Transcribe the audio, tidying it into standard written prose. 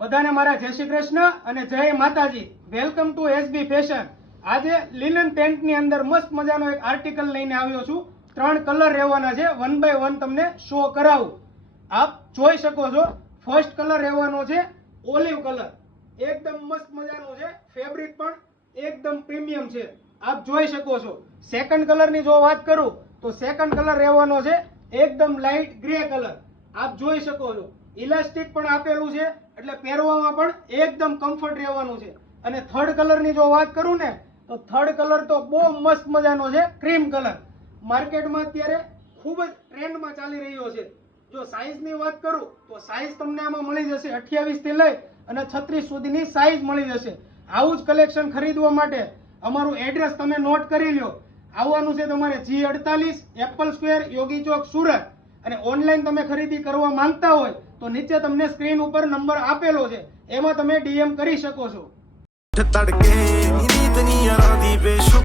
બધાને મારા જય શ્રી કૃષ્ણ અને જય માતાજી. Welcome to SB fashion. આજે લિનન પેન્ટ ની અંદર મસ્ત મજાનો એક આર્ટિકલ લઈને આવ્યો છું. 3 કલર રહેવાના છે, 1 બાય 1 તમને શો કરાવું. આપ જોઈ શકો છો. ફર્સ્ટ કલર રહેવાનો છે ઓલિવ કલર, એકદમ મસ્ત મજાનો છે. ફેબ્રિક પણ એકદમ પ્રીમિયમ છે, આપ જોઈ શકો છો. સેકન્ડ કલર ની જો વાત કરું તો સેકન્ડ કલર રહેવાનો છે એકદમ લાઇટ ગ્રે કલર, આપ જોઈ શકો છો. ઇલાસ્ટિક પણ આપેલું છે એટલે પહેરવામાં પણ એકદમ કમ્ફર્ટ રહેવાનું છે. અને થર્ડ કલર ની જો વાત કરું ને તો થર્ડ કલર તો બહુ મસ્ત મજાનો છે, ક્રીમ કલર. માર્કેટમાં અત્યારે ખૂબ જ ટ્રેન્ડમાં ચાલી રહ્યો છે. જો સાઈઝ ની વાત કરું તો સાઈઝ તમને આમાં મળી જશે 28 થી લઈ અને 36 સુધીની સાઈઝ મળી જશે. આવું જ કલેક્શન ખરીદવા માટે અમારું એડ્રેસ તમે નોટ કરી લ્યો. આવવાનું છે તમારે G48 એપલ સ્ક્વેર, યોગી ચોક, સુરત. અને ઓનલાઈન તમે ખરીદી કરવા માંગતા હોય તો નીચે તમને સ્ક્રીન ઉપર નંબર આપેલો છે, એમાં તમે DM કરી શકો છો.